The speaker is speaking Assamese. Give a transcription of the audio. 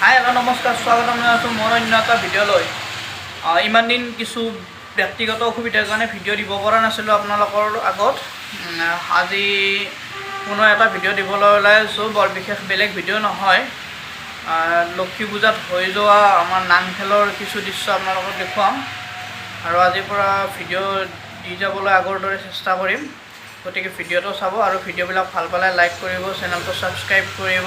হাই হেল্ল' নমস্কাৰ, স্বাগতম জনাইছোঁ মোৰ অন্য এটা ভিডিঅ'লৈ। ইমান দিন কিছু ব্যক্তিগত অসুবিধাৰ কাৰণে ভিডিঅ' দিব পৰা নাছিলোঁ আপোনালোকৰ আগত। আজি পুনৰ এটা ভিডিঅ' দিবলৈ ওলাই আছোঁ। বৰ বিশেষ বেলেগ ভিডিঅ' নহয়, লক্ষী পূজাত হৈ যোৱা আমাৰ নামখেলৰ কিছু দৃশ্য আপোনালোকক দেখুৱাম আৰু আজিৰ পৰা ভিডিঅ' দি যাবলৈ আগৰ দৰে চেষ্টা কৰিম। গতিকে ভিডিঅ'টো চাব আৰু ভিডিঅ'বিলাক ভাল পালে লাইক কৰিব, চেনেলটো ছাবস্ক্ৰাইব কৰিব।